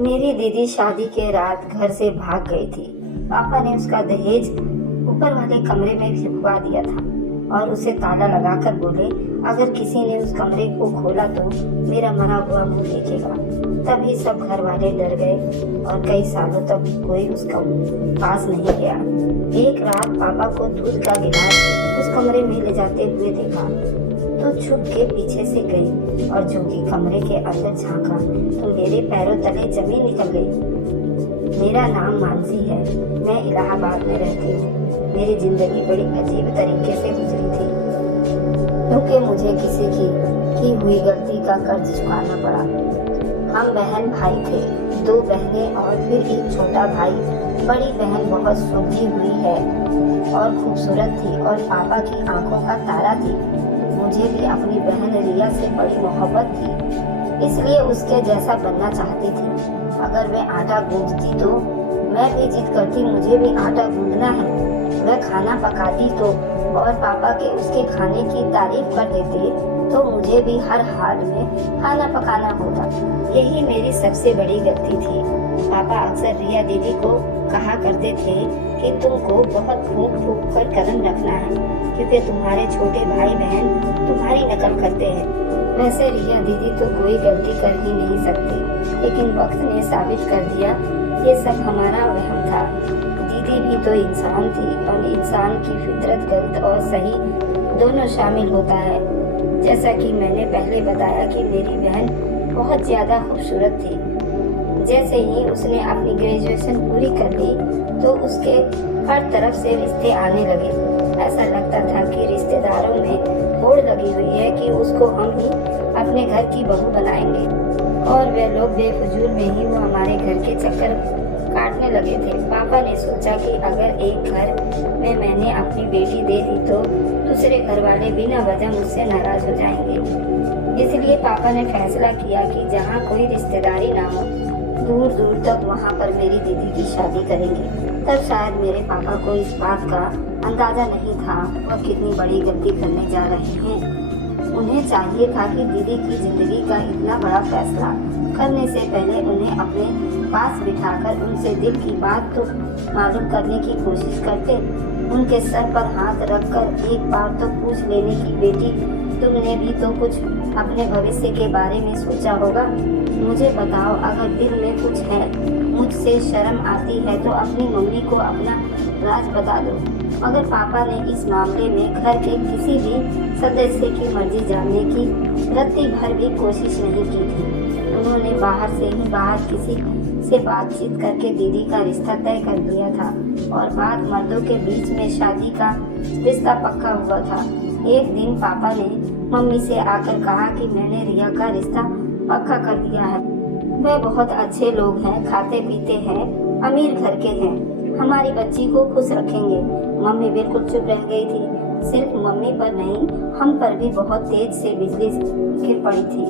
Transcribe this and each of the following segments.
मेरी दीदी शादी के रात घर से भाग गई थी। पापा ने उसका दहेज ऊपर वाले कमरे में छिपवा दिया था और उसे ताला लगाकर बोले, अगर किसी ने उस कमरे को खोला तो मेरा मरा हुआ मुंह देखेगा। तभी सब घर वाले डर गए और कई सालों तक कोई उसका पास नहीं गया। एक रात पापा को दूध का गिलास उस कमरे में ले जाते हुए देखा तो छुप के पीछे से गई और जो कि कमरे के अंदर झांका तो मेरे पैरों तले जमीन निकल गई। मेरा नाम मानसी है, मैं इलाहाबाद में रहती हूँ। मेरी जिंदगी बड़ी अजीब तरीके से गुजरी थी क्योंकि मुझे किसी की हुई गलती का कर्ज चुकाना पड़ा। हम बहन भाई थे, 2 बहनें और फिर एक छोटा भाई। बड़ी बहन बहुत सुलझी हुई है और खूबसूरत थी और पापा की आंखों का तारा थी। मुझे भी अपनी बहन रिया से बड़ी मोहब्बत थी, इसलिए उसके जैसा बनना चाहती थी। अगर मैं आटा गूंथती तो मैं भी जिद करती मुझे भी आटा गूंथना है। वह खाना पकाती तो और पापा के उसके खाने की तारीफ कर देते तो मुझे भी हर हाल में खाना पकाना होता। यही मेरी सबसे बड़ी गलती थी। पापा अक्सर रिया दीदी को कहा करते थे कि तुमको बहुत फूंक फूंक कर कदम रखना है क्योंकि तुम्हारे छोटे भाई बहन तुम्हारी नकल करते हैं। वैसे रिया दीदी तो कोई गलती कर ही नहीं सकती, लेकिन वक्त ने साबित कर दिया ये सब हमारा वहम था। दीदी भी तो इंसान थी और इंसान की फितरत गलत और सही दोनों शामिल होता है। जैसा कि मैंने पहले बताया कि मेरी बहन बहुत ज्यादा खूबसूरत थी। जैसे ही उसने अपनी ग्रेजुएशन पूरी कर ली तो उसके हर तरफ से रिश्ते आने लगे। ऐसा लगता था कि रिश्तेदारों में होड़ लगी हुई है कि उसको हम ही अपने घर की बहू बनाएंगे और वे लोग बेफजूल में ही वो हमारे घर के चक्कर काटने लगे थे। पापा ने सोचा कि अगर एक घर में मैंने अपनी बेटी दे दी तो दूसरे घर वाले बिना वजह मुझसे नाराज हो जाएंगे। इसलिए पापा ने फैसला किया कि जहाँ कोई रिश्तेदारी ना हो दूर दूर तक वहाँ पर मेरी दीदी की शादी करेंगे। तब शायद मेरे पापा को इस बात का अंदाजा नहीं था वह कितनी बड़ी गलती करने जा रहे हैं। उन्हें चाहिए था कि दीदी की जिंदगी का इतना बड़ा फैसला करने से पहले उन्हें अपने पास बिठाकर उनसे दिल की बात तो मालूम करने की कोशिश करते। उनके सर पर हाथ रखकर एक बार तो पूछ लेने की, बेटी तुमने भी तो कुछ अपने भविष्य के बारे में सोचा होगा। मुझे बताओ, अगर दिल में कुछ है, मुझसे शर्म आती है तो अपनी मम्मी को अपना राज बता दो। मगर पापा ने इस मामले में घर के किसी भी सदस्य की मर्जी जानने की रत्ती भर भी कोशिश नहीं की थी। उन्होंने बाहर से ही बाहर किसी से बातचीत करके दीदी का रिश्ता तय कर दिया था और बाद मर्दों के बीच में शादी का रिश्ता पक्का हुआ था। एक दिन पापा ने मम्मी से आकर कहा कि मैंने रिया का रिश्ता पक्का कर दिया है। वह बहुत अच्छे लोग हैं, खाते पीते हैं, अमीर घर के हैं, हमारी बच्ची को खुश रखेंगे। मम्मी बिल्कुल चुप रह गई थी। सिर्फ मम्मी पर नहीं, हम पर भी बहुत तेज से बिजली गिर पड़ी थी।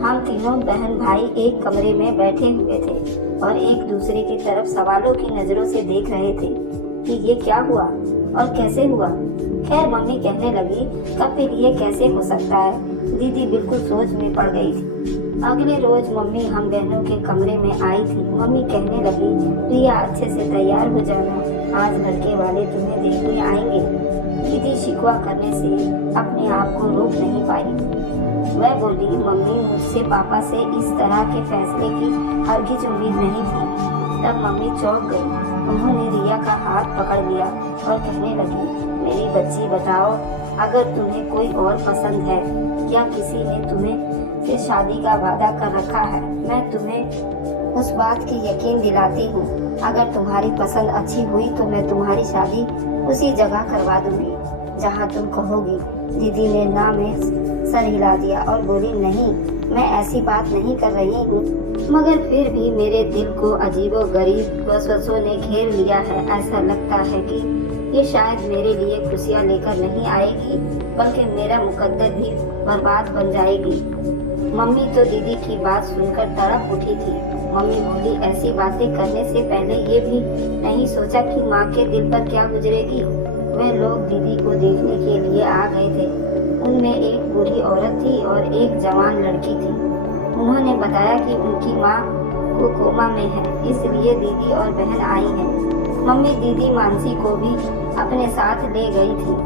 हम तीनों बहन भाई एक कमरे में बैठे हुए थे और एक दूसरे की तरफ सवालों की नजरों से देख रहे थे कि ये क्या हुआ और कैसे हुआ। खैर मम्मी कहने लगी, कभी ये कैसे हो सकता है। दीदी बिल्कुल सोच में पड़ गई थी। अगले रोज मम्मी हम बहनों के कमरे में आई थी। मम्मी कहने लगी, रिया अच्छे से तैयार हो जाना, आज लड़के वाले तुम्हें देखने आएंगे। दीदी शिकवा करने से अपने आप को रोक नहीं पाई। वह बोली, मम्मी मुझसे पापा से इस तरह के फैसले की हरगिज उम्मीद नहीं थी। तब मम्मी चौंक गई। उन्होंने रिया का हाथ पकड़ लिया और कहने लगी, मेरी बच्ची बताओ, अगर तुम्हें कोई और पसंद है या किसी ने तुम्हें से शादी का वादा कर रखा है, मैं तुम्हें उस बात की यकीन दिलाती हूँ। अगर तुम्हारी पसंद अच्छी हुई तो मैं तुम्हारी शादी उसी जगह करवा दूंगी जहाँ तुम कहोगी। दीदी ने ना में सर हिला दिया और बोली, नहीं, मैं ऐसी बात नहीं कर रही हूँ। मगर फिर भी मेरे दिल को अजीबोगरीब वसवसों ने घेर लिया है। ऐसा लगता है कि ये शायद मेरे लिए खुशियाँ लेकर नहीं आएगी बल्कि मेरा मुकद्दर भी बर्बाद बन जाएगी। मम्मी तो दीदी की बात सुनकर तड़प उठी थी। मम्मी बोली, ऐसी बातें करने से पहले ये भी नहीं सोचा कि माँ के दिल पर क्या गुजरेगी। वे लोग दीदी को देखने के लिए आ गए थे। उनमें एक बूढ़ी औरत थी और एक जवान लड़की थी। उन्होंने बताया कि उनकी माँ को कोमा में है, इसलिए दीदी और बहन आई हैं। मम्मी दीदी मानसी को भी अपने साथ ले गई थी।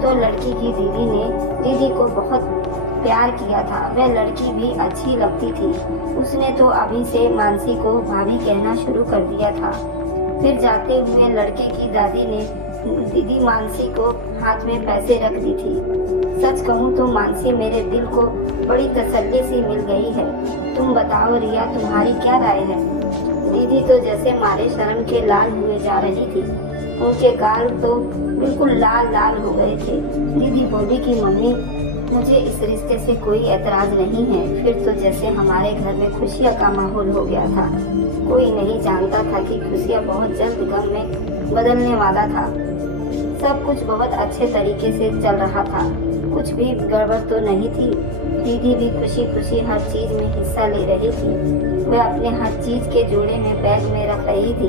तो लड़की की दीदी ने दीदी को बहुत प्यार किया था। वह लड़की भी अच्छी लगती थी। उसने तो अभी से मानसी को भाभी कहना शुरू कर दिया था। फिर जाते हुए लड़के की दादी ने दीदी मानसी को हाथ में पैसे रख दी थी। सच कहूँ तो मानसी मेरे दिल को बड़ी तसल्ली सी मिल गई है। तुम बताओ रिया, तुम्हारी क्या राय है? दीदी तो जैसे मारे शर्म के लाल हुए जा रही थी। उनके गाल तो बिल्कुल लाल लाल हो गए थे। दीदी बोली कि मम्मी, मुझे इस रिश्ते से कोई एतराज नहीं है। फिर तो जैसे हमारे घर में खुशियाँ का माहौल हो गया था। कोई नहीं जानता था कि खुशियाँ बहुत जल्द गम में बदलने वाला था। सब कुछ बहुत अच्छे तरीके से चल रहा था, कुछ भी गड़बड़ तो नहीं थी। दीदी भी खुशी खुशी हर चीज में हिस्सा ले रही थी। वह अपने हर चीज के जोड़े में बैग में रख रही थी।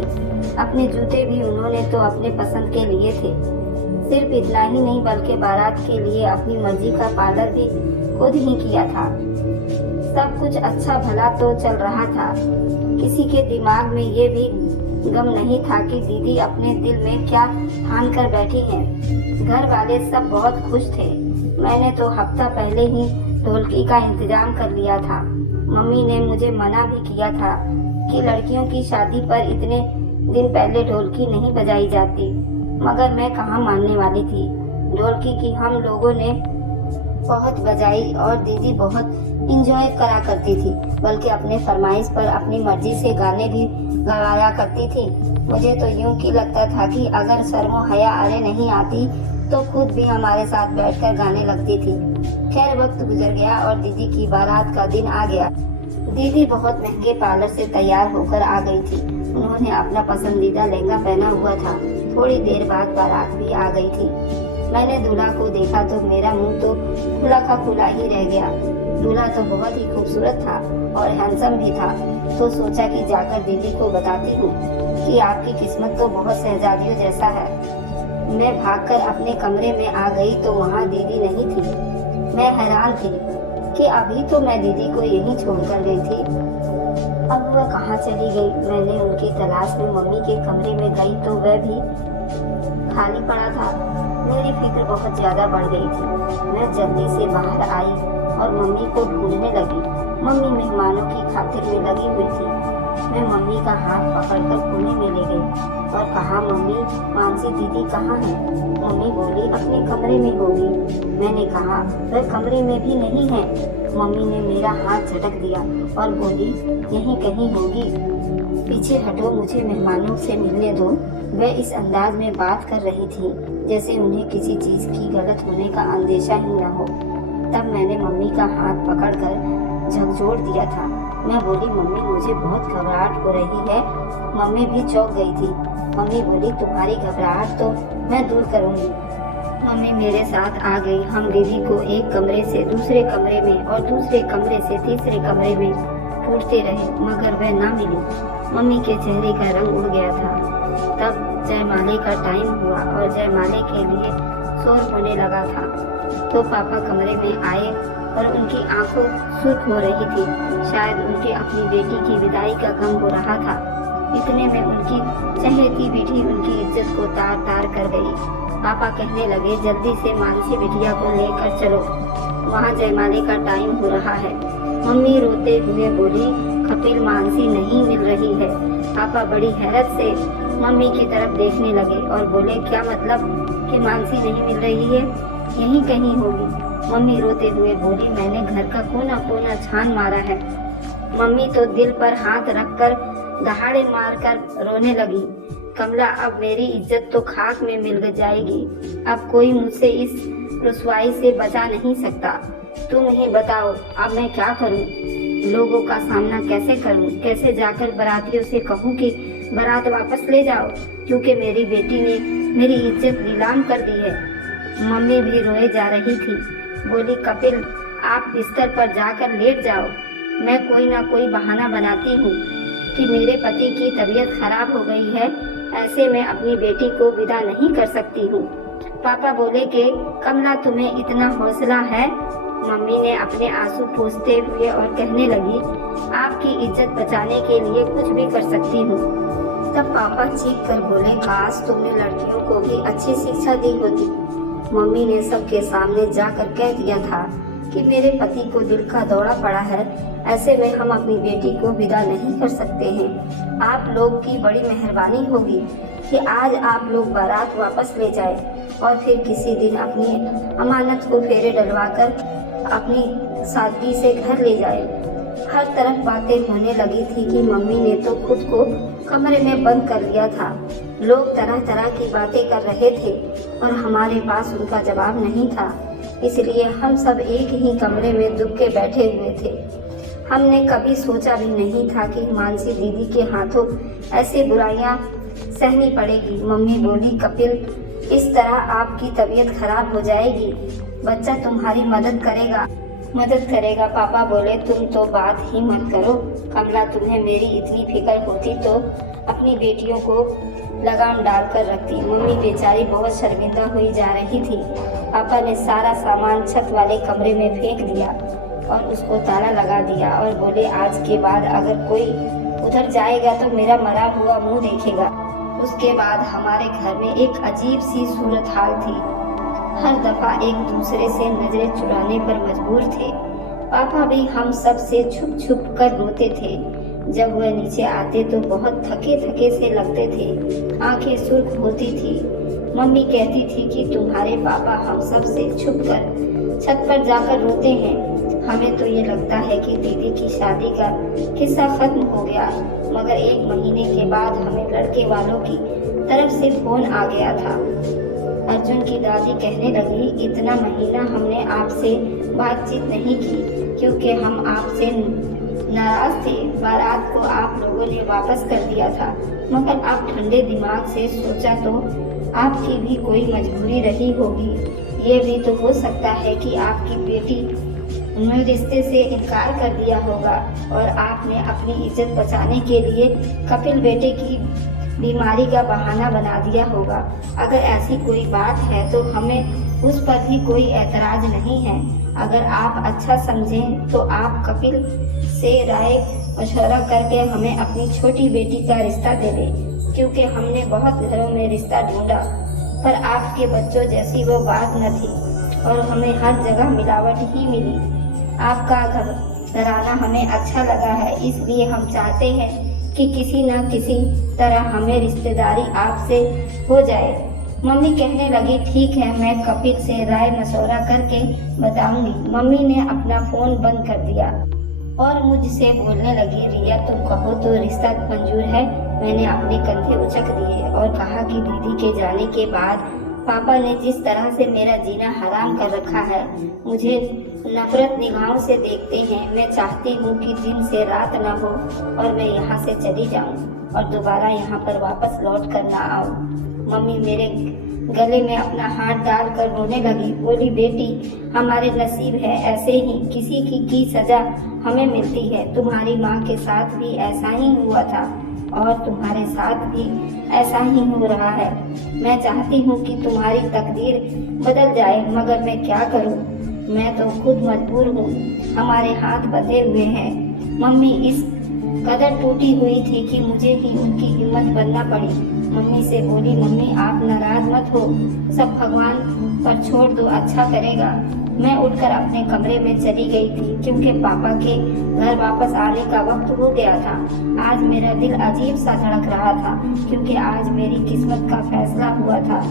अपने जूते भी उन्होंने तो अपने पसंद के लिए थे। सिर्फ इतना ही नहीं बल्कि बारात के लिए अपनी मर्जी का पार्लर भी खुद ही किया था। सब कुछ अच्छा भला तो चल रहा था। किसी के दिमाग में ये भी गम नहीं था कि दीदी अपने दिल में क्या ठान कर बैठी हैं। घर वाले सब बहुत खुश थे। मैंने तो हफ्ता पहले ही ढोलकी का इंतजाम कर लिया था। मम्मी ने मुझे मना भी किया था कि लड़कियों की शादी पर इतने दिन पहले ढोलकी नहीं बजाई जाती, मगर मैं कहाँ मानने वाली थी। ढोलकी की हम लोगों ने बहुत बजाई और दीदी बहुत इंजॉय करा करती थी, बल्कि अपने फरमाइश पर अपनी मर्जी से गाने भी गवाया करती थी। मुझे तो यूं की लगता था कि अगर शर्मो हया अरे नहीं आती तो खुद भी हमारे साथ बैठकर गाने लगती थी। खैर वक्त गुजर गया और दीदी की बारात का दिन आ गया। दीदी बहुत महंगे पार्लर से तैयार होकर आ गई थी। उन्होंने अपना पसंदीदा लहंगा पहना हुआ था। थोड़ी देर बाद बारात भी आ गई थी। मैंने दूल्हा को देखा तो मेरा मुंह तो खुला का खुला ही रह गया। दूल्हा तो बहुत ही खूबसूरत था और हैंडसम भी था। तो सोचा कि जाकर दीदी को बताती हूँ कि आपकी किस्मत तो बहुत शहजादियों जैसा है। मैं भागकर अपने कमरे में आ गई तो वहाँ दीदी नहीं थी। मैं हैरान थी कि अभी तो मैं दीदी को यहीं छोड़कर गई थी, अब वह कहाँ चली गई। मैंने उनकी तलाश में मम्मी के कमरे में गई तो वह भी खाली पड़ा था। मेरी फिक्र बहुत ज्यादा बढ़ गई थी। मैं जल्दी से बाहर आई और मम्मी को ढूंढने लगी। मम्मी मेहमानों की खातिर में लगी हुई थी। मैं मम्मी का हाथ पकड़कर कोने में ले गई और कहा, मम्मी, मानसी दीदी कहाँ है? मम्मी बोली, अपने कमरे में होगी। मैंने कहा, वह कमरे में भी नहीं है। मम्मी ने मेरा हाथ झटक दिया और बोली, यहीं कहीं होगी। पीछे हटो, मुझे मेहमानों से मिलने दो। वह इस अंदाज में बात कर रही थी जैसे उन्हें किसी चीज की गलत होने का अंदेशा ही न हो। तब मैंने मम्मी का हाथ पकड़कर झकझोर दिया था। मैं बोली, मम्मी, मुझे बहुत घबराहट हो रही है। मम्मी भी चौंक गई थी। मम्मी बोली, तुम्हारी घबराहट तो मैं दूर करूंगी। मम्मी मेरे साथ आ गई। हम दीदी को एक कमरे से दूसरे कमरे में और दूसरे कमरे से तीसरे कमरे में ढूंढते रहे, मगर वह ना मिली। मम्मी के चेहरे का रंग उड़ गया था। तब जयमाले का टाइम हुआ और जयमाले के लिए शोर होने लगा था। तो पापा कमरे में आए और उनकी आंखों सुर्ख हो रही थी। शायद उनके अपनी बेटी की विदाई का गम हो रहा था। इतने में उनकी चहेती बेटी उनकी इज्जत को तार तार कर गई। पापा कहने लगे, जल्दी से मानसी बिटिया को लेकर चलो, वहाँ जयमाले का टाइम हो रहा है। मम्मी रोते हुए बोली, कपिल, मानसी नहीं मिल रही है। पापा बड़ी हैरत से मम्मी की तरफ देखने लगे और बोले, क्या मतलब कि मानसी नहीं मिल रही है? यहीं कहीं होगी। मम्मी रोते हुए बोली, मैंने घर का कोना कोना छान मारा है। मम्मी तो दिल पर हाथ रखकर दहाड़े मारकर रोने लगी। कमला, अब मेरी इज्जत तो खाक में मिल जाएगी। अब कोई मुझसे इस रुसवाई से बचा नहीं सकता। तुम ही बताओ, अब मैं क्या करूं? लोगों का सामना कैसे करूं? कैसे जाकर बारातियों से कहूं कि बारात वापस ले जाओ, क्योंकि मेरी बेटी ने मेरी इज्जत नीलाम कर दी है। मम्मी भी रोए जा रही थी। बोली, कपिल, आप बिस्तर पर जाकर लेट जाओ। मैं कोई ना कोई बहाना बनाती हूँ कि मेरे पति की तबीयत खराब हो गई है, ऐसे में अपनी बेटी को विदा नहीं कर सकती हूँ। पापा बोले कि कमला, तुम्हें इतना हौसला है मम्मी ने अपने आंसू पोंछते हुए और कहने लगी, आपकी इज्जत बचाने के लिए कुछ भी कर सकती हूँ। तब पापा चीख कर बोले, काश तुमने लड़कियों को भी अच्छी शिक्षा दी होती। मम्मी ने सबके सामने जाकर कह दिया था कि मेरे पति को दिल का दौरा पड़ा है, ऐसे में हम अपनी बेटी को विदा नहीं कर सकते हैं। आप लोग की बड़ी मेहरबानी होगी कि आज आप लोग बारात वापस ले जाए और फिर किसी दिन अपनी अमानत को फेरे डलवाकर अपनी सादगी से घर ले जाए। हर तरफ बातें होने लगी थी कि मम्मी ने तो खुद को कमरे में बंद कर लिया था। लोग तरह तरह की बातें कर रहे थे और हमारे पास उनका जवाब नहीं था, इसलिए हम सब एक ही कमरे में दुबके बैठे हुए थे। हमने कभी सोचा भी नहीं था कि मानसी दीदी के हाथों ऐसी बुराइयां सहनी पड़ेगी। मम्मी बोली, कपिल, इस तरह आपकी तबीयत खराब हो जाएगी, बच्चा तुम्हारी मदद करेगा। पापा बोले, तुम तो बात ही मत करो कमला, तुम्हें मेरी इतनी फिक्र होती तो अपनी बेटियों को लगाम डालकर रखती। मम्मी बेचारी बहुत शर्मिंदा हुई जा रही थी। पापा ने सारा सामान छत वाले कमरे में फेंक दिया और उसको ताला लगा दिया और बोले, आज के बाद अगर कोई उधर जाएगा तो मेरा मरा हुआ मुंह देखेगा। उसके बाद हमारे घर में एक अजीब सी सूरत हाल थी। हर दफा एक दूसरे से नजरें चुराने पर मजबूर थे। पापा भी हम सब से छुप छुप कर रोते थे। जब वह नीचे आते तो बहुत थके थके से लगते थे, आंखें सुर्ख होती थी। मम्मी कहती थी कि तुम्हारे पापा हम सब से छुप कर छत पर जाकर रोते हैं। हमें तो ये लगता है कि दीदी की शादी का किस्सा खत्म हो गया, मगर 1 महीने के बाद हमें लड़के वालों की तरफ से फोन आ गया था। अर्जुन की दादी कहने लगी, इतना महीना हमने आपसे बातचीत नहीं की क्योंकि हम आपसे नाराज थे। बारात को आप लोगों ने वापस कर दिया था, मगर आप ठंडे दिमाग से सोचा तो आपकी भी कोई मजबूरी रही होगी। ये भी तो हो सकता है कि आपकी बेटी ने रिश्ते से इनकार कर दिया होगा और आपने अपनी इज्जत बचाने के लिए कपिल बेटे की बीमारी का बहाना बना दिया होगा। अगर ऐसी कोई बात है तो हमें उस पर भी कोई ऐतराज नहीं है। अगर आप अच्छा समझें तो आप कपिल से राय मशवरा करके हमें अपनी छोटी बेटी का रिश्ता दे दें, क्योंकि हमने बहुत घरों में रिश्ता ढूंढा पर आपके बच्चों जैसी वो बात न थी और हमें हर जगह मिलावट ही मिली। आपका घराना हमें अच्छा लगा है, इसलिए हम चाहते हैं कि किसी न किसी तरह हमें रिश्तेदारी आपसे हो जाए। मम्मी कहने लगी, ठीक है, मैं कपिल से राय मशवरा करके बताऊंगी। मम्मी ने अपना फोन बंद कर दिया और मुझसे बोलने लगी, रिया तुम कहो तो रिश्ता मंजूर है। मैंने अपने कंधे उचक दिए और कहा कि दीदी के जाने के बाद पापा ने जिस तरह से मेरा जीना हराम कर रखा है, मुझे नफरत निगाहों से देखते हैं। मैं चाहती हूँ कि दिन से रात न हो और मैं यहाँ से चली जाऊँ और दोबारा यहाँ पर वापस लौट कर ना आऊँ। मम्मी मेरे गले में अपना हाथ डालकर रोने लगी, बोली, बेटी हमारे नसीब है ऐसे ही किसी की सजा हमें मिलती है। तुम्हारी माँ के साथ भी ऐसा ही हुआ था और तुम्हारे साथ भी ऐसा ही हो रहा है। मैं चाहती हूँ कि तुम्हारी तकदीर बदल जाए, मगर मैं क्या करूँ? मैं तो खुद मजबूर हूँ, हमारे हाथ बंधे हुए हैं। मम्मी इस कदर टूटी हुई थी कि मुझे ही उनकी हिम्मत बनना पड़ी। मम्मी से बोली, मम्मी आप नाराज मत हो, सब भगवान पर छोड़ दो, अच्छा करेगा। मैं उठकर अपने कमरे में चली गई थी क्योंकि पापा के घर वापस आने का वक्त हो गया था। आज मेरा दिल अजीब सा धड़क रहा था क्योंकि आज मेरी किस्मत का फैसला हुआ था।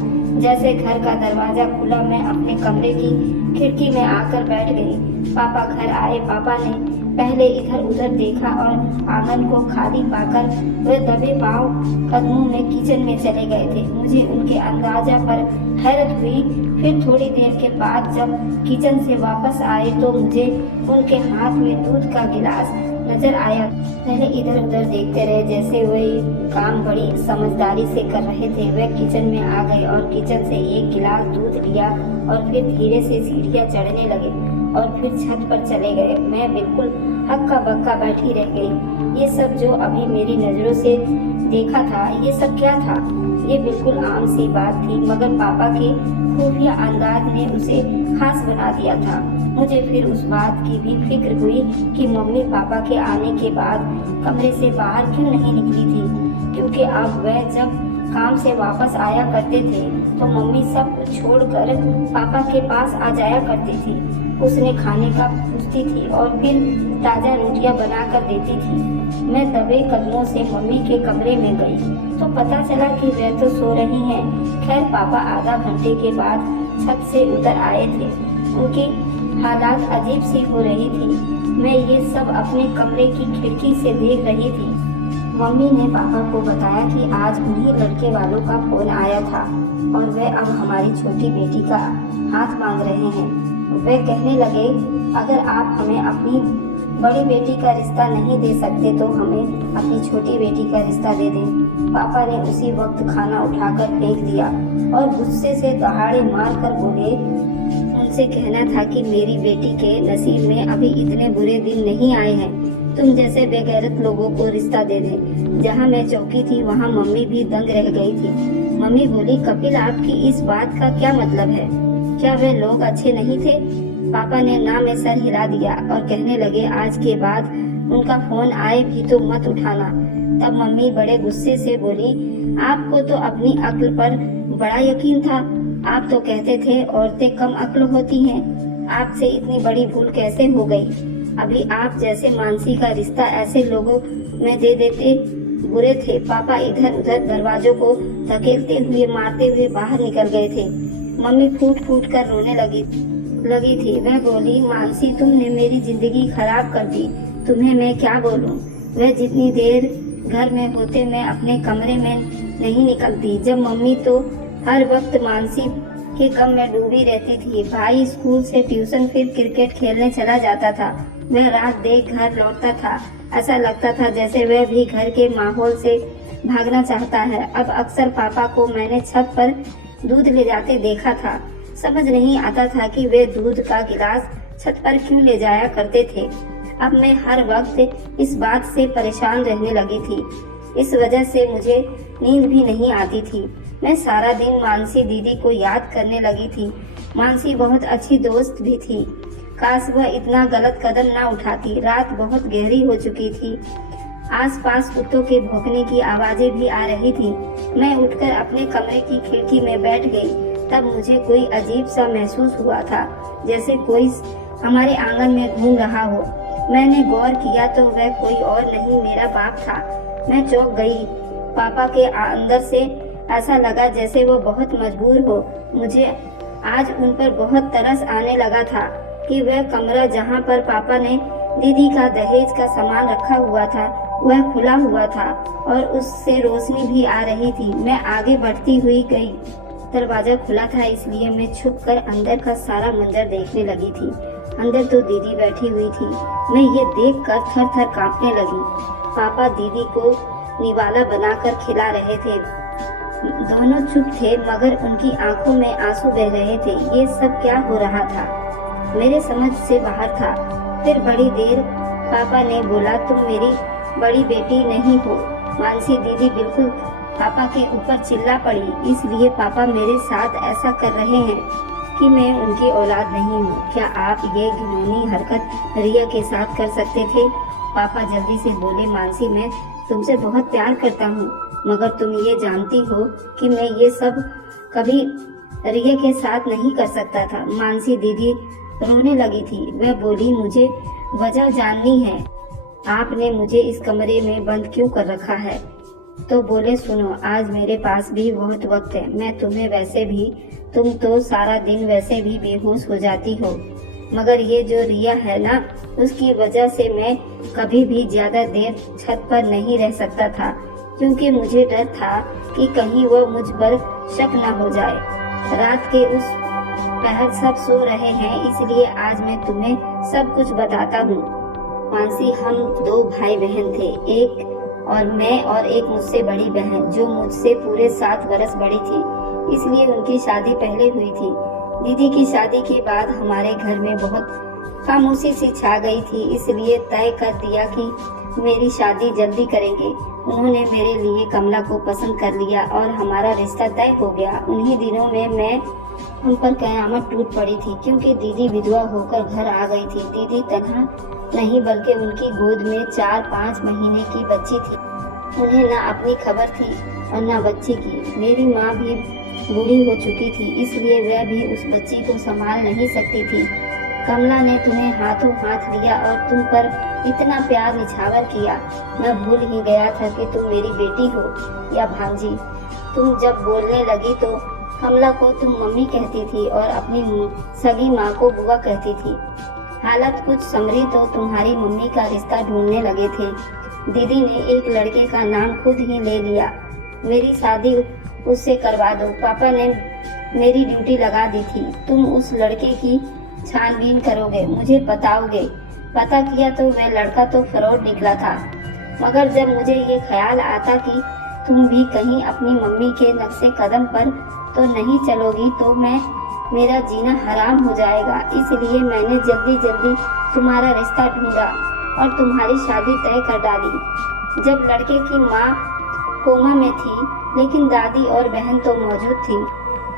जैसे घर का दरवाजा खुला, मैं अपने कमरे की खिड़की में आकर बैठ गई। पापा घर आए। पापा ने पहले इधर उधर देखा और आंगन को खाली पाकर वे दबे पांव कदमों में किचन में चले गए थे। मुझे उनके अंदाजा पर हैरत हुई। फिर थोड़ी देर के बाद जब किचन से वापस आए तो मुझे उनके हाथ में दूध का गिलास नजर आया। पहले इधर उधर देखते रहे, जैसे वे काम बड़ी समझदारी से कर रहे थे। वे किचन में आ गए और किचन से एक गिलास दूध लिया और फिर धीरे से सीढ़ियाँ चढ़ने लगे। और फिर छत पर चले गए। मैं बिल्कुल हक्का बक्का बैठी रह गई। ये सब जो अभी मेरी नज़रों से देखा था, ये सब क्या था? ये बिल्कुल आम सी बात थी, मगर पापा के खुफिया अंदाज ने उसे खास बना दिया था। मुझे फिर उस बात की भी फिक्र हुई कि मम्मी पापा के आने के बाद कमरे से बाहर क्यों नहीं निकली थी, क्योंकि अब वह जब काम से वापस आया करते थे तो मम्मी सब कुछ छोड़कर पापा के पास आ जाया करती थी। उसने खाने का पूछती थी और फिर ताज़ा रोटियां बनाकर देती थी। मैं दबे कदमों से मम्मी के कमरे में गई तो पता चला कि वह तो सो रही हैं। खैर पापा आधा घंटे के बाद छत से उतर आए थे। उनकी हालात अजीब सी हो रही थी। मैं ये सब अपने कमरे की खिड़की से देख रही थी। मम्मी ने पापा को बताया कि आज उन्हीं लड़के वालों का फोन आया था और वे अब हमारी छोटी बेटी का हाथ मांग रहे हैं। वे कहने लगे, अगर आप हमें अपनी बड़ी बेटी का रिश्ता नहीं दे सकते तो हमें अपनी छोटी बेटी का रिश्ता दे दें। पापा ने उसी वक्त खाना उठाकर फेंक दिया और गुस्से से दहाड़े मार कर बोले, उनसे कहना था कि मेरी बेटी के नसीब में अभी इतने बुरे दिन नहीं आए हैं। तुम जैसे बेगैरत लोगों को रिश्ता दे दे। जहाँ मैं चौकी थी वहाँ मम्मी भी दंग रह गई थी। मम्मी बोली, कपिल आपकी इस बात का क्या मतलब है? क्या वे लोग अच्छे नहीं थे? पापा ने ना में सर हिला दिया और कहने लगे, आज के बाद उनका फोन आए भी तो मत उठाना। तब मम्मी बड़े गुस्से से बोली, आपको तो अपनी अक्ल पर बड़ा यकीन था। आप तो कहते थे औरतें कम अक्ल होती हैं। आपसे इतनी बड़ी भूल कैसे हो गई? अभी आप जैसे मानसी का रिश्ता ऐसे लोगों में दे देते बुरे थे। पापा इधर उधर दरवाजों को धकेलते हुए मारते हुए बाहर निकल गए थे। मम्मी फूट फूट कर रोने लगी थी। वह बोली, मानसी तुमने मेरी जिंदगी खराब कर दी। तुम्हें मैं क्या बोलूं? वह जितनी देर घर में होते मैं अपने कमरे में नहीं निकलती। जब मम्मी तो हर वक्त मानसी के गम में डूबी रहती थी। भाई स्कूल से ट्यूशन फिर क्रिकेट खेलने चला जाता था। वह रात देख घर लौटता था। ऐसा लगता था जैसे वह भी घर के माहौल से भागना चाहता है। अब अक्सर पापा को मैंने छत पर दूध ले जाते देखा था। समझ नहीं आता था कि वे दूध का गिलास छत पर क्यों ले जाया करते थे। अब मैं हर वक्त इस बात से परेशान रहने लगी थी। इस वजह से मुझे नींद भी नहीं आती थी। मैं सारा दिन मानसी दीदी को याद करने लगी थी। मानसी बहुत अच्छी दोस्त भी थी। काश वह इतना गलत कदम ना उठाती। रात बहुत गहरी हो चुकी थी। आसपास कुत्तों के भौंकने की आवाजें भी आ रही थी। मैं उठकर अपने कमरे की खिड़की में बैठ गई। तब मुझे कोई अजीब सा महसूस हुआ था, जैसे कोई हमारे आंगन में घूम रहा हो। मैंने गौर किया तो वह कोई और नहीं, मेरा बाप था। मैं चौंक गई। पापा के अंदर से ऐसा लगा जैसे वो बहुत मजबूर हो। मुझे आज उन पर बहुत तरस आने लगा था कि वह कमरा जहाँ पर पापा ने दीदी का दहेज का सामान रखा हुआ था वह खुला हुआ था और उससे रोशनी भी आ रही थी। मैं आगे बढ़ती हुई गई। दरवाजा खुला था, इसलिए मैं छुपकर अंदर का सारा मंजर देखने लगी थी। अंदर तो दीदी बैठी हुई थी। मैं ये देखकर थर थर कांपने लगी। पापा दीदी को निवाला बनाकर खिला रहे थे। दोनों चुप थे, मगर उनकी आंखों में आंसू बह रहे थे। ये सब क्या हो रहा था? मेरे समझ से बाहर था। फिर बड़ी देर पापा ने बोला, तुम मेरी बड़ी बेटी नहीं हो। मानसी दीदी बिल्कुल पापा के ऊपर चिल्ला पड़ी। इसलिए पापा मेरे साथ ऐसा कर रहे हैं कि मैं उनकी औलाद नहीं हूँ। क्या आप ये घिनौनी हरकत रिया के साथ कर सकते थे? पापा जल्दी से बोले, मानसी मैं तुमसे बहुत प्यार करता हूँ, मगर तुम ये जानती हो कि मैं ये सब कभी रिया के साथ नहीं कर सकता था। मानसी दीदी रोने लगी थी। वह बोली, मुझे वजह जाननी है। आपने मुझे इस कमरे में बंद क्यों कर रखा है? तो बोले, सुनो, आज मेरे पास भी बहुत वक्त है। मैं तुम्हें वैसे भी, तुम तो सारा दिन वैसे भी बेहोश हो जाती हो, मगर ये जो रिया है ना, उसकी वजह से मैं कभी भी ज्यादा देर छत पर नहीं रह सकता था, क्योंकि मुझे डर था कि कहीं वह मुझ पर शक न हो जाए। रात के उस पहर सब सो रहे हैं, इसलिए आज मैं तुम्हें सब कुछ बताता हूँ। मानसी, हम 2 भाई बहन थे, एक और मैं और एक मुझसे बड़ी बहन जो मुझसे पूरे 7 बरस बड़ी थी। इसलिए उनकी शादी पहले हुई थी। दीदी की शादी के बाद हमारे घर में बहुत खामोशी सी छा गई थी, इसलिए तय कर दिया कि मेरी शादी जल्दी करेंगे। उन्होंने मेरे लिए कमला को पसंद कर लिया और हमारा रिश्ता तय हो गया। उन्हीं दिनों में हम पर कयामत टूट पड़ी थी, क्योंकि दीदी विधवा होकर घर आ गई थी। दीदी तन्हा नहीं बल्कि उनकी गोद में 4-5 महीने की बच्ची थी। उन्हें न अपनी खबर थी और न बच्ची की। मेरी माँ भी बूढ़ी हो चुकी थी, इसलिए वह भी उस बच्ची को संभाल नहीं सकती थी। कमला ने तुम्हें हाथों हाथ लिया और तुम पर इतना प्यार निछावर किया। मैं भूल ही गया था कि तुम मेरी बेटी हो या भांजी। तुम जब बोलने लगी तो कमला को तुम मम्मी कहती थी और अपनी सगी माँ को बुआ कहती थी। हालत कुछ संभली तो तुम्हारी मम्मी का रिश्ता ढूंढने लगे थे। दीदी ने एक लड़के का नाम खुद ही ले लिया। मेरी शादी उससे करवा दो। पापा ने मेरी ड्यूटी लगा दी थी। तुम उस लड़के की छानबीन करोगे, मुझे बताओगे। पता किया तो वह लड़का तो फ्रॉड निकला था। मगर जब मुझे ये ख्याल आता कि तुम भी कहीं अपनी मम्मी के नक्शे कदम पर तो नहीं चलोगी तो मेरा जीना हराम हो जाएगा। इसलिए मैंने जल्दी तुम्हारा रिश्ता ढूंढा और तुम्हारी शादी तय कर डाली। जब लड़के की माँ कोमा में थी, लेकिन दादी और बहन तो मौजूद थी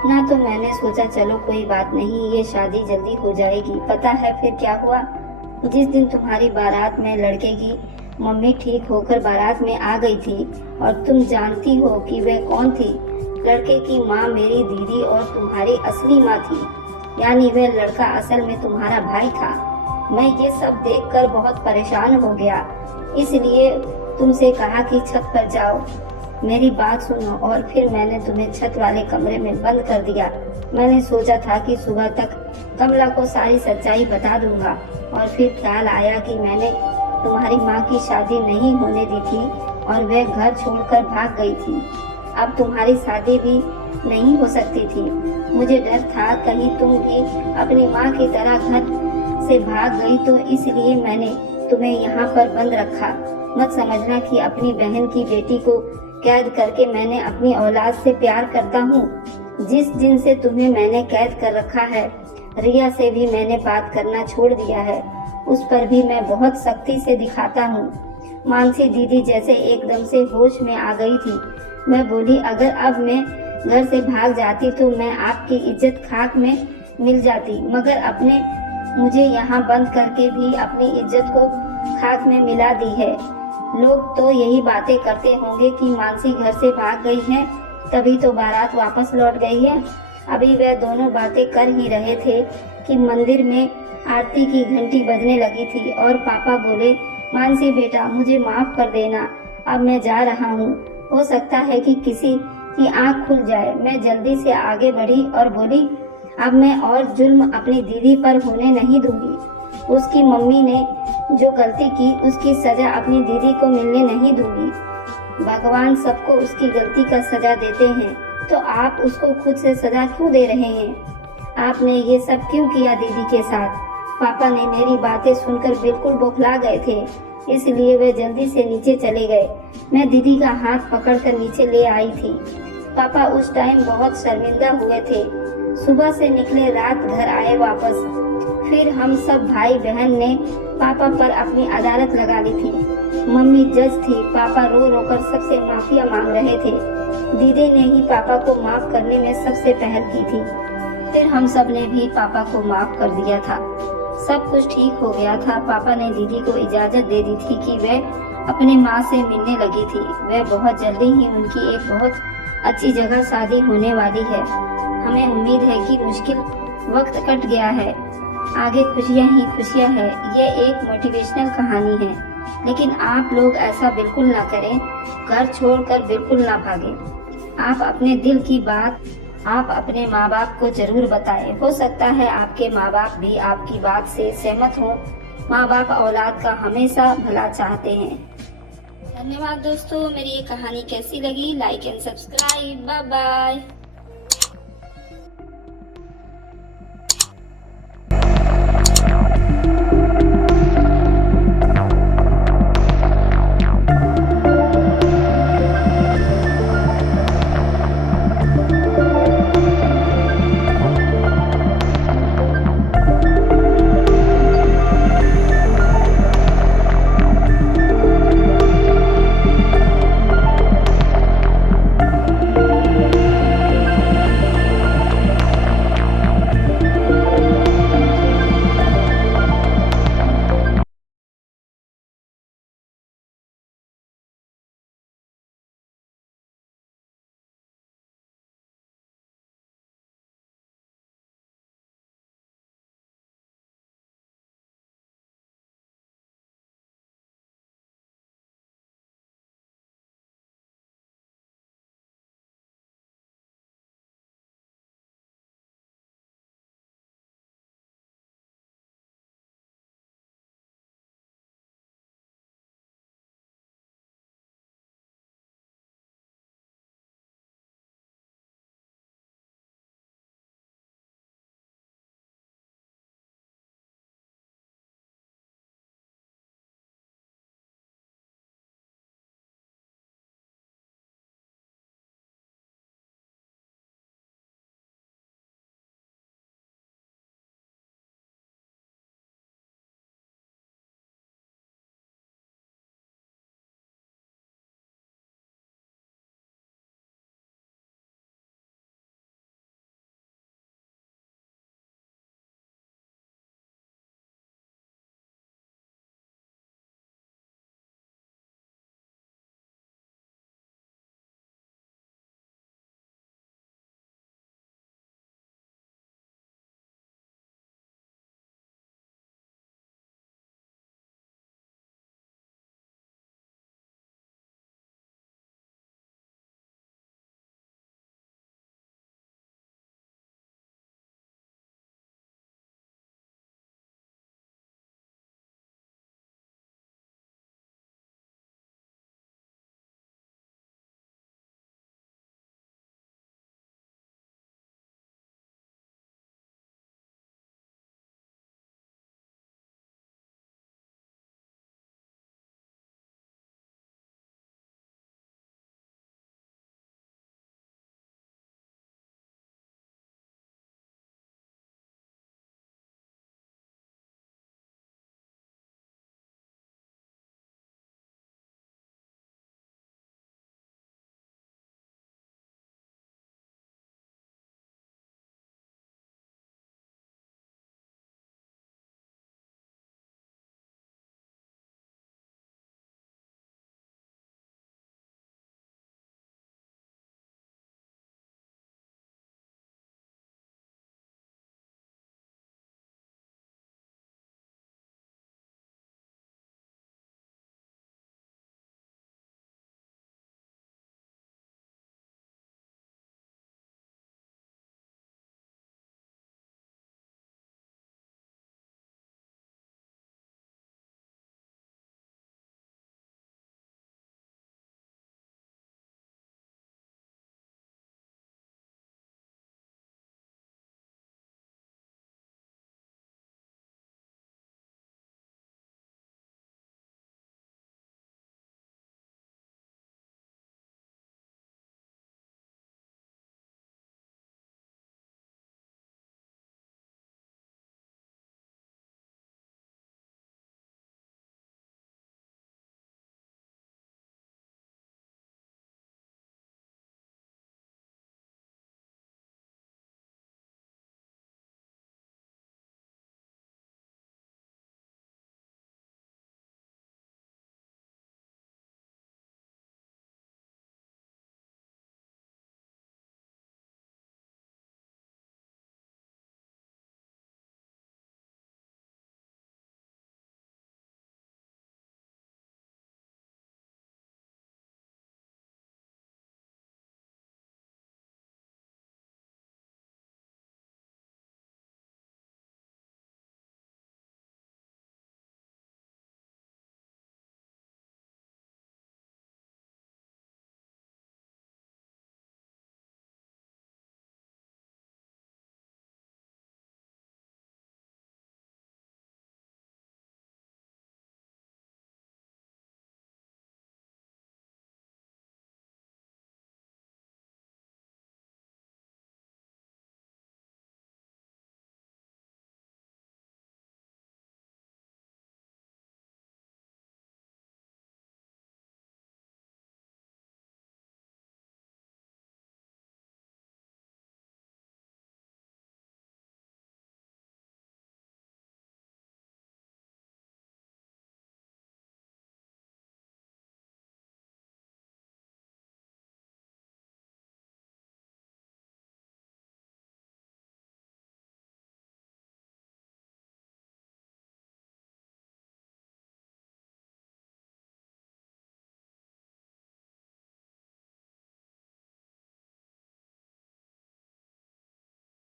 ना, तो मैंने सोचा चलो कोई बात नहीं, ये शादी जल्दी हो जाएगी। पता है फिर क्या हुआ? जिस दिन तुम्हारी बारात में लड़के की मम्मी ठीक होकर बारात में आ गई थी और तुम जानती हो कि वह कौन थी। लड़के की माँ मेरी दीदी और तुम्हारी असली माँ थी, यानी वह लड़का असल में तुम्हारा भाई था। मैं ये सब देखकर बहुत परेशान हो गया, इसलिए तुमसे कहा कि छत पर जाओ, मेरी बात सुनो। और फिर मैंने तुम्हें छत वाले कमरे में बंद कर दिया। मैंने सोचा था कि सुबह तक कमला को सारी सच्चाई बता दूंगा, और फिर ख्याल आया कि मैंने तुम्हारी माँ की शादी नहीं होने दी थी और वह घर छोड़कर भाग गई थी। अब तुम्हारी शादी भी नहीं हो सकती थी। मुझे डर था कहीं तुम भी अपनी माँ की तरह घर से भाग गई, तो इसलिए मैंने तुम्हें यहाँ पर बंद रखा। मत समझना कि अपनी बहन की बेटी को कैद करके मैंने अपनी औलाद से प्यार करता हूँ। जिस दिन से तुम्हें मैंने कैद कर रखा है, रिया से भी मैंने बात करना छोड़ दिया है। उस पर भी मैं बहुत सख्ती से दिखाता हूँ। मानसी दीदी जैसे एकदम से होश में आ गई थी। मैं बोली, अगर अब मैं घर से भाग जाती तो मैं आपकी इज्जत खाक में मिल जाती, मगर आपने मुझे यहाँ बंद करके भी अपनी इज्जत को खाक में मिला दी है। लोग तो यही बातें करते होंगे कि मानसी घर से भाग गई है, तभी तो बारात वापस लौट गई है। अभी वह दोनों बातें कर ही रहे थे कि मंदिर में आरती की घंटी बजने लगी थी और पापा बोले, मानसी बेटा मुझे माफ कर देना, अब मैं जा रहा हूँ। हो सकता है कि किसी की आंख खुल जाए। मैं जल्दी से आगे बढ़ी और बोली, अब मैं और जुल्म अपनी दीदी पर होने नहीं दूंगी। उसकी मम्मी ने जो गलती की उसकी सजा अपनी दीदी को मिलने नहीं दूंगी। भगवान सबको उसकी गलती का सजा देते हैं, तो आप उसको खुद से सजा क्यों दे रहे हैं? आपने ये सब क्यों किया दीदी के साथ? पापा ने मेरी बातें सुनकर बिल्कुल बौखला गए थे, इसलिए वे जल्दी से नीचे चले गए। मैं दीदी का हाथ पकड़कर नीचे ले आई थी। पापा उस टाइम बहुत शर्मिंदा हुए थे। सुबह से निकले, रात घर आए वापस। फिर हम सब भाई बहन ने पापा पर अपनी अदालत लगा ली थी। मम्मी जज थी, पापा रो रो कर सबसे माफिया मांग रहे थे। दीदी ने ही पापा को माफ करने में सबसे पहल की थी। फिर हम सब ने भी पापा को माफ कर दिया था। सब कुछ ठीक हो गया था। पापा ने दीदी को इजाजत दे दी थी कि वह अपनी माँ से मिलने लगी थी। वह बहुत जल्दी ही उनकी एक बहुत अच्छी जगह शादी होने वाली है। हमें उम्मीद है कि मुश्किल वक्त कट गया है, आगे खुशियाँ ही खुशियाँ है। ये एक मोटिवेशनल कहानी है, लेकिन आप लोग ऐसा बिल्कुल ना करें। घर छोड़कर बिल्कुल ना भागें। आप अपने दिल की बात आप अपने माँ बाप को जरूर बताएं। हो सकता है आपके माँ बाप भी आपकी बात से सहमत हों। माँ बाप औलाद का हमेशा भला चाहते हैं। धन्यवाद दोस्तों। मेरी ये कहानी कैसी लगी? Like and subscribe. Bye bye.